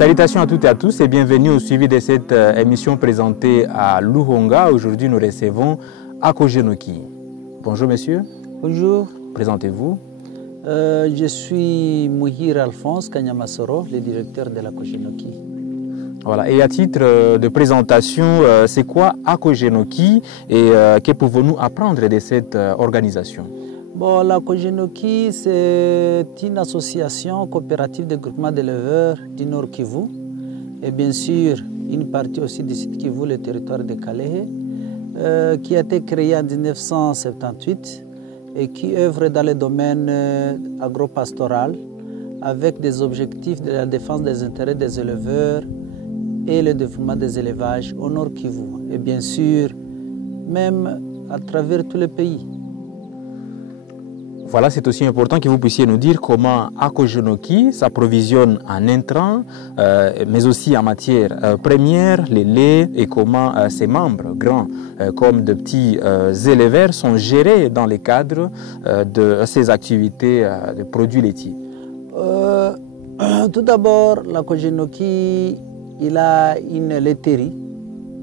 Salutations à toutes et à tous et bienvenue au suivi de cette émission présentée à Luhonga. Aujourd'hui, nous recevons Akogenoki. Bonjour monsieur. Bonjour. Présentez-vous. Je suis Mouhir Alphonse Kanyamasoro, le directeur de l'Akogenoki. Voilà. Et à titre de présentation, c'est quoi Akogenoki et que pouvons-nous apprendre de cette organisation? Bon, l'Akogenoki, c'est une association coopérative de groupement d'éleveurs du Nord Kivu et bien sûr une partie aussi du Sud Kivu, le territoire de Kalehe, qui a été créée en 1978 et qui œuvre dans le domaine agropastoral avec des objectifs de la défense des intérêts des éleveurs et le développement des élevages au Nord Kivu et bien sûr même à travers tout le pays. Voilà, c'est aussi important que vous puissiez nous dire comment Akogenoki s'approvisionne en intrants, mais aussi en matières premières, les laits, et comment ses membres, grands comme de petits éleveurs, sont gérés dans le cadre de ces activités de produits laitiers. Tout d'abord, l'Akogenoki, il a une laiterie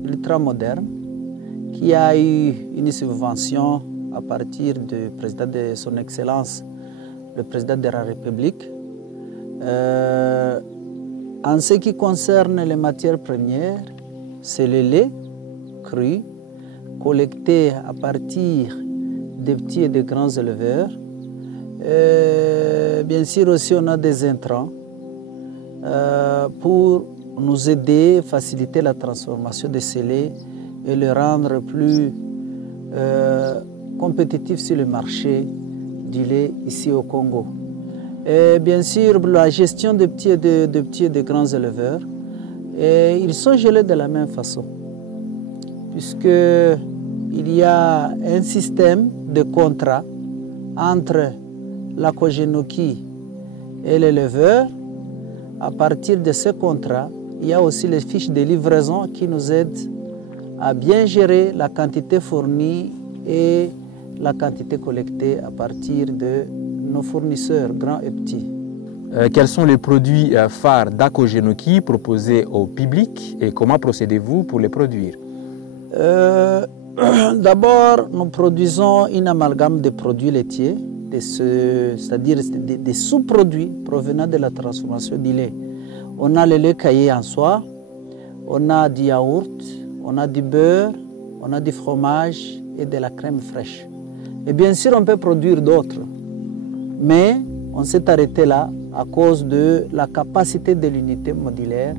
ultra moderne qui a eu une subvention à partir du président de son Excellence, le président de la République. En ce qui concerne les matières premières, c'est le lait cru, collecté à partir des petits et des grands éleveurs. Bien sûr aussi on a des intrants pour nous aider, faciliter la transformation de ces laits et le rendre plus compétitif sur le marché du lait ici au Congo. Et bien sûr, la gestion des petits et des grands éleveurs, et ils sont gelés de la même façon, puisqu'il y a un système de contrat entre l'Akogenoki et l'éleveur. À partir de ce contrat, il y a aussi les fiches de livraison qui nous aident à bien gérer la quantité fournie et la quantité collectée à partir de nos fournisseurs, grands et petits. Quels sont les produits phares d'Akogenoki proposés au public et comment procédez-vous pour les produire? D'abord, nous produisons une amalgame de produits laitiers, c'est-à-dire des sous-produits provenant de la transformation du lait. On a le lait caillé en soi, on a du yaourt, on a du beurre, on a du fromage et de la crème fraîche. Et bien sûr, on peut produire d'autres, mais on s'est arrêté là à cause de la capacité de l'unité modulaire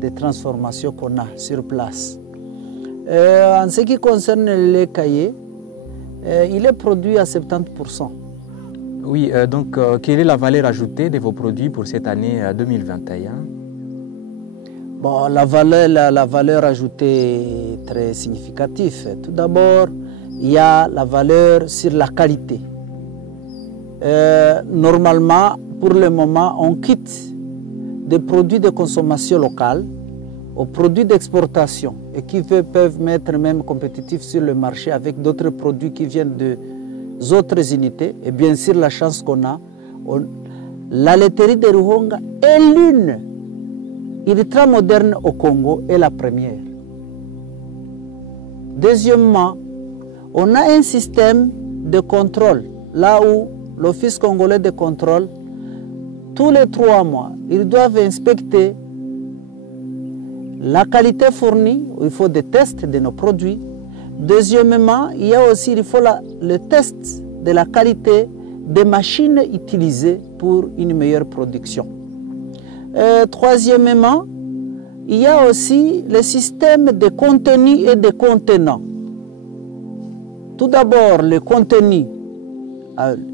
de transformation qu'on a sur place. En ce qui concerne le lait caillé, il est produit à 70%. Oui, donc quelle est la valeur ajoutée de vos produits pour cette année 2021? Bon, la valeur ajoutée est très significative. Tout d'abord, il y a la valeur sur la qualité. Normalement, pour le moment, on quitte des produits de consommation locale aux produits d'exportation et qui peuvent être même compétitifs sur le marché avec d'autres produits qui viennent des autres unités. Et bien sûr, la chance qu'on a, la laiterie de Ruhonga est l'une ultra moderne au Congo et la première. Deuxièmement, on a un système de contrôle, là où l'Office congolais de contrôle, tous les 3 mois, ils doivent inspecter la qualité fournie, il faut des tests de nos produits. Deuxièmement, il faut le test de la qualité des machines utilisées pour une meilleure production. Troisièmement, il y a aussi le système de contenu et de contenants. Tout d'abord, le contenu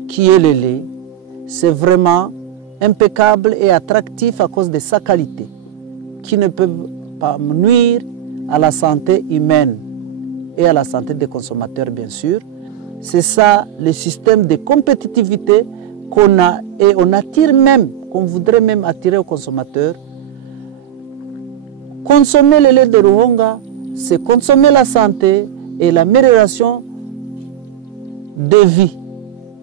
qui est le lait, c'est vraiment impeccable et attractif à cause de sa qualité, qui ne peut pas nuire à la santé humaine et à la santé des consommateurs, bien sûr. C'est ça le système de compétitivité qu'on a et on attire même, qu'on voudrait même attirer aux consommateurs. Consommer le lait de Ruhonga, c'est consommer la santé et l'amélioration de vie.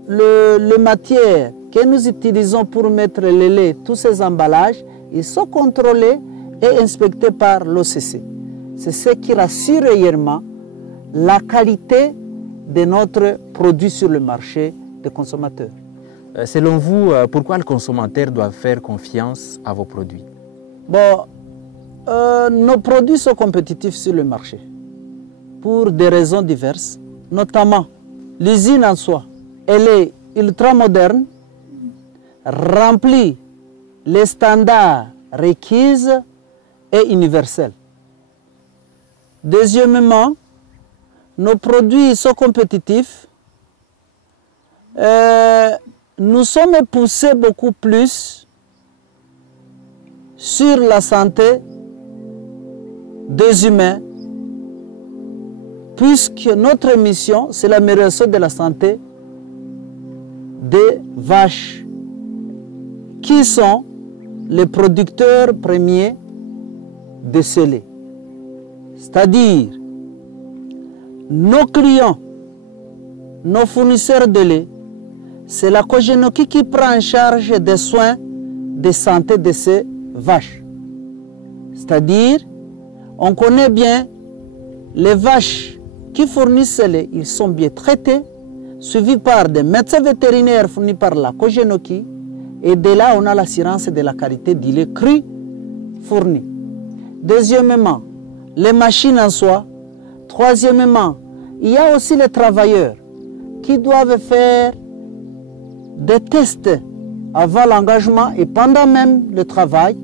Les matières que nous utilisons pour mettre le lait, tous ces emballages, ils sont contrôlés et inspectés par l'OCC. C'est ce qui rassure réellement la qualité de notre produit sur le marché des consommateurs. Selon vous, pourquoi le consommateur doit faire confiance à vos produits? Bon, nos produits sont compétitifs sur le marché pour des raisons diverses, notamment l'usine en soi. Elle est ultra moderne, remplit les standards requis et universels. Deuxièmement, nos produits sont compétitifs. Nous sommes poussés beaucoup plus sur la santé des humains, puisque notre mission, c'est l'amélioration de la santé des vaches, qui sont les producteurs premiers de ce lait. C'est-à-dire, nos clients, nos fournisseurs de lait, c'est la Kojenoki qui prend en charge des soins de santé de ces vaches. C'est-à-dire, on connaît bien les vaches qui fournissent ce lait, ils sont bien traités, suivis par des médecins vétérinaires fournis par la Kojenoki, et de là, on a l'assurance de la qualité du lait cru fourni. Deuxièmement, les machines en soi. Troisièmement, il y a aussi les travailleurs qui doivent faire des tests avant l'engagement et pendant même le travail,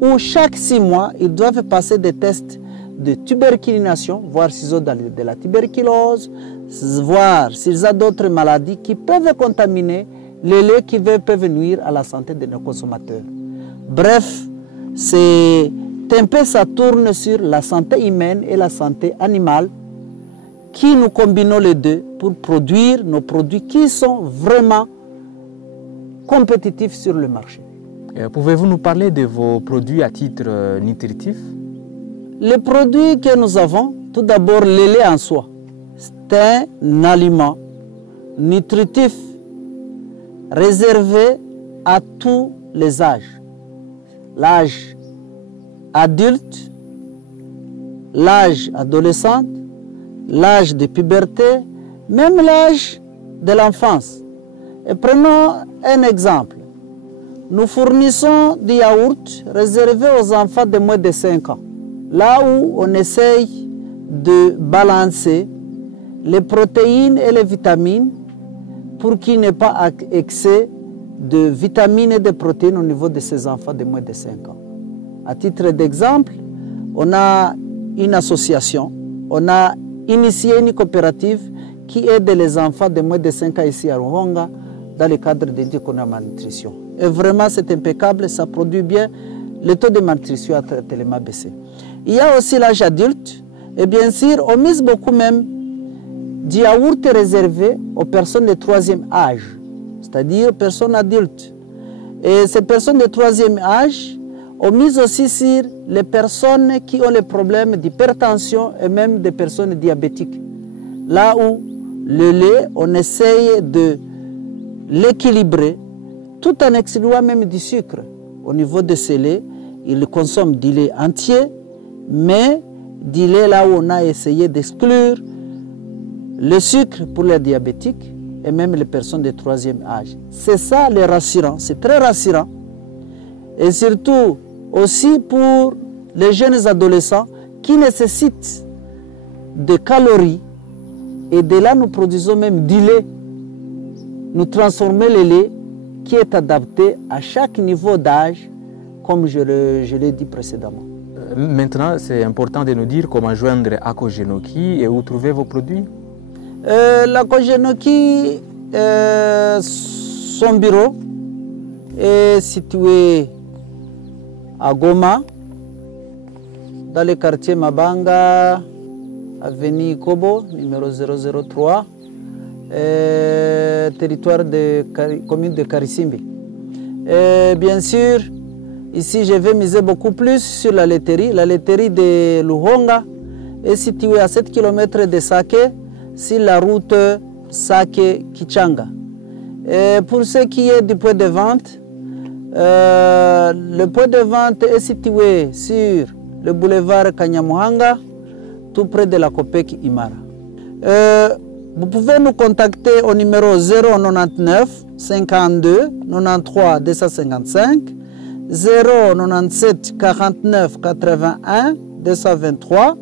où chaque 6 mois, ils doivent passer des tests de tuberculination, voir s'ils ont de la tuberculose, voir s'ils ont d'autres maladies qui peuvent contaminer les laits qui peuvent nuire à la santé de nos consommateurs. Bref, c'est un peu ça tourne sur la santé humaine et la santé animale, qui nous combinons les deux pour produire nos produits qui sont vraiment compétitifs sur le marché. Pouvez-vous nous parler de vos produits à titre nutritif? Les produits que nous avons, tout d'abord le lait en soi. C'est un aliment nutritif réservé à tous les âges. L'âge adulte, l'âge adolescent, l'âge de puberté, même l'âge de l'enfance. Et prenons un exemple. Nous fournissons des yaourts réservés aux enfants de moins de 5 ans. Là où on essaye de balancer les protéines et les vitamines pour qu'il n'y ait pas excès de vitamines et de protéines au niveau de ces enfants de moins de 5 ans. À titre d'exemple, on a une association, on a initié une coopérative qui aide les enfants de moins de 5 ans ici à Ruhonga dans le cadre de qu'on a malnutrition. Et vraiment, c'est impeccable, ça produit bien, le taux de malnutrition a tellement baissé. Il y a aussi l'âge adulte, et bien sûr, on mise beaucoup même du yaourt réservé aux personnes de 3e âge, c'est-à-dire aux personnes adultes. Et ces personnes de 3e âge, on mise aussi sur les personnes qui ont les problèmes d'hypertension et même des personnes diabétiques. Là où le lait, on essaye de l'équilibrer tout en excluant même du sucre. Au niveau de ce lait, ils consomment du lait entier, mais du lait là où on a essayé d'exclure le sucre pour les diabétiques et même les personnes de 3e âge. C'est ça le rassurant, c'est très rassurant. Et surtout aussi pour les jeunes adolescents qui nécessitent de calories. Et de là, nous produisons même du lait. Nous transformons le lait qui est adapté à chaque niveau d'âge, comme je l'ai dit précédemment. Maintenant, c'est important de nous dire comment joindre à Kojenoki et où trouver vos produits. La Kojenoki, son bureau est situé à Goma, dans le quartier Mabanga, avenue Kobo, numéro 003, territoire de commune de Karisimbi. Et bien sûr, ici je vais miser beaucoup plus sur la laiterie. La laiterie de Luhonga est située à 7 km de Sake, sur la route Sake-Kichanga. Et pour ce qui est du point de vente, Le point de vente est situé sur le boulevard Kanyamuhanga, tout près de la COPEC Imara. Vous pouvez nous contacter au numéro 099 52 93 255, 097 49 81 223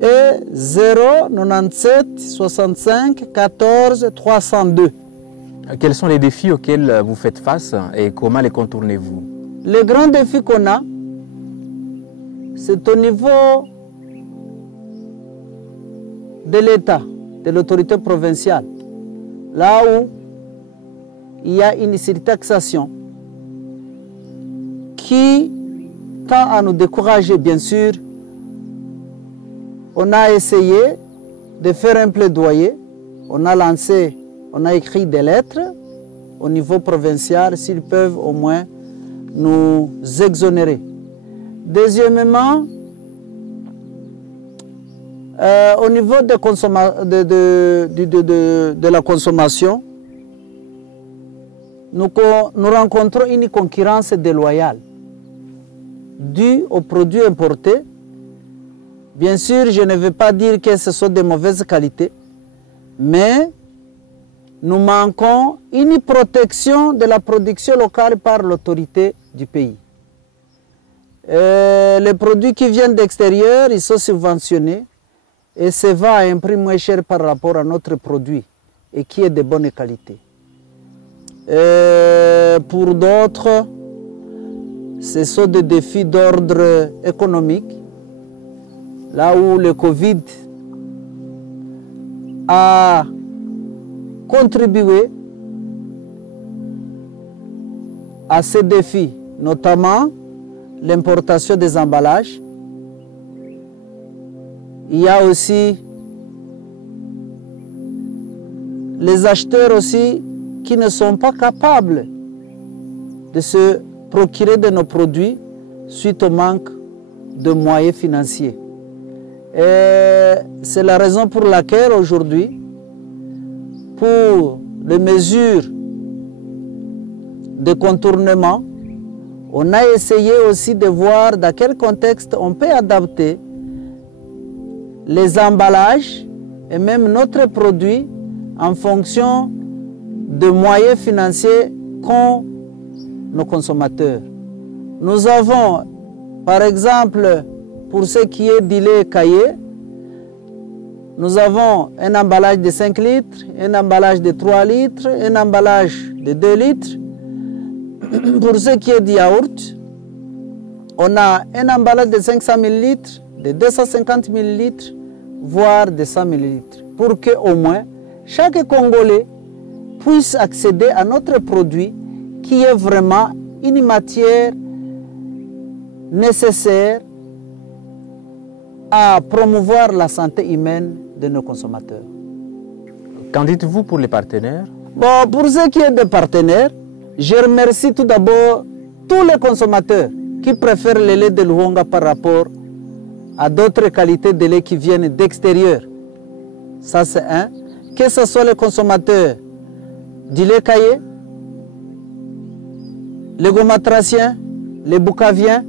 et 097 65 14 302. Quels sont les défis auxquels vous faites face et comment les contournez-vous? Le grand défi qu'on a, c'est au niveau de l'État, de l'autorité provinciale, là où il y a une surtaxation qui tend à nous décourager, bien sûr. On a essayé de faire un plaidoyer, on a écrit des lettres au niveau provincial, s'ils peuvent au moins nous exonérer. Deuxièmement, au niveau de la consommation, nous rencontrons une concurrence déloyale due aux produits importés. Bien sûr, je ne veux pas dire que ce sont de mauvaise qualité, mais nous manquons une protection de la production locale par l'autorité du pays. Les produits qui viennent d'extérieur, ils sont subventionnés et se vendent à un prix moins cher par rapport à notre produit et qui est de bonne qualité. Pour d'autres, ce sont des défis d'ordre économique, là où le Covid a contribué à ces défis, notamment l'importation des emballages. Il y a aussi les acheteurs aussi qui ne sont pas capables de se procurer de nos produits suite au manque de moyens financiers. Et c'est la raison pour laquelle aujourd'hui, pour les mesures de contournement, on a essayé aussi de voir dans quel contexte on peut adapter les emballages et même notre produit en fonction des moyens financiers qu'ont nos consommateurs. Nous avons, par exemple, pour ce qui est du lait caillé, nous avons un emballage de 5 litres, un emballage de 3 litres, un emballage de 2 litres. Pour ce qui est du yaourt, on a un emballage de 500 ml, de 250 ml, voire de 100 ml, pour qu'au moins chaque Congolais puisse accéder à notre produit qui est vraiment une matière nécessaire à promouvoir la santé humaine de nos consommateurs. Qu'en dites-vous pour les partenaires? Bon, pour ce qui est des partenaires, je remercie tout d'abord tous les consommateurs qui préfèrent le lait de Luhonga par rapport à d'autres qualités de lait qui viennent d'extérieur. Ça, c'est un. Que ce soit les consommateurs du lait caillé, les gomatraciens, les boucaviens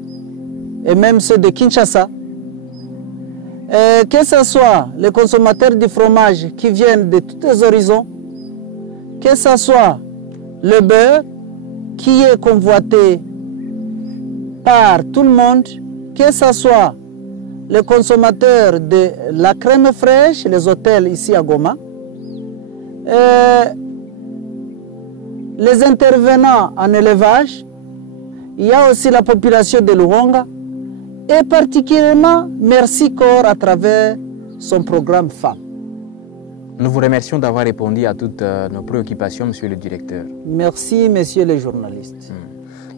et même ceux de Kinshasa. Que ce soit les consommateurs du fromage qui viennent de tous les horizons, que ce soit le beurre qui est convoité par tout le monde, que ce soit les consommateurs de la crème fraîche, les hôtels ici à Goma, les intervenants en élevage, il y a aussi la population de Luhonga, et particulièrement Merci Corps à travers son programme Femmes. Nous vous remercions d'avoir répondu à toutes nos préoccupations, monsieur le directeur. Merci, messieurs les journalistes.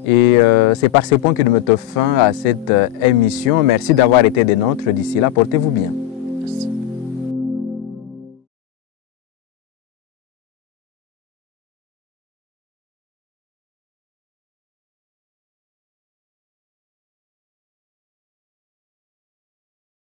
Et c'est par ces points que nous mettons fin à cette émission. Merci d'avoir été des nôtres. D'ici là, portez-vous bien. Merci.